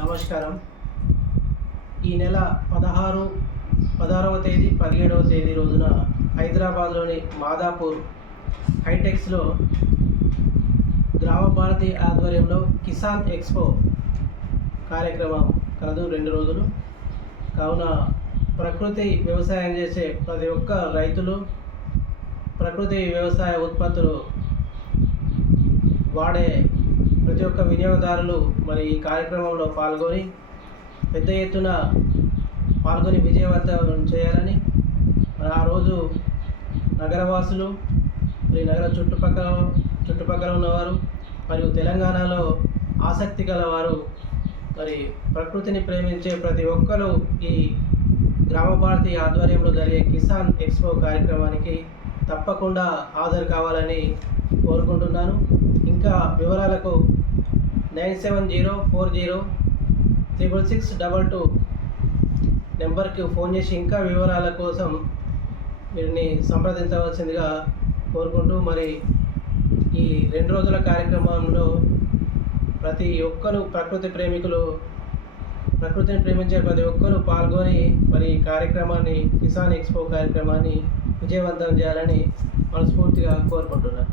నమస్కారం. ఈ నెల పదహారు పదహారవ తేదీ పదిహేడవ తేదీ రోజున హైదరాబాద్లోని మాదాపూర్ హైటెక్స్లో గ్రామ భారతి ఆధ్వర్యంలో కిసాన్ ఎక్స్పో కార్యక్రమం కలదు రెండు రోజులు. కావున ప్రకృతి వ్యవసాయం చేసే ప్రతి ఒక్క రైతులు ప్రకృతి వ్యవసాయ ఉత్పత్తులు వాడే ప్రతి ఒక్క వినియోగదారులు మరి ఈ కార్యక్రమంలో పాల్గొని పెద్ద ఎత్తున పాల్గొని విజయవంతం చేయాలని మరి ఆ రోజు నగరవాసులు మరి నగర చుట్టుపక్కల చుట్టుపక్కల ఉన్నవారు మరియు తెలంగాణలో ఆసక్తి గలవారు మరి ప్రకృతిని ప్రేమించే ప్రతి ఒక్కరూ ఈ గ్రామ భారతి ఆధ్వర్యంలో జరిగే కిసాన్ ఎక్స్పో కార్యక్రమానికి తప్పకుండా హాజరు కావాలని కోరుకుంటున్నాను. ఇంకా వివరాలకు nine seven zero four zero triple six double two నెంబర్కి ఫోన్ చేసి ఇంకా వివరాల కోసం వీరిని సంప్రదించవలసిందిగా కోరుకుంటూ మరి ఈ రెండు రోజుల కార్యక్రమంలో ప్రతి ఒక్కరు ప్రకృతి ప్రేమికులు ప్రకృతిని ప్రేమించే ప్రతి ఒక్కరూ పాల్గొని మరి కార్యక్రమాన్ని కిసాన్ ఎక్స్పో కార్యక్రమాన్ని విజయవంతం చేయాలని మనస్ఫూర్తిగా కోరుకుంటున్నాను.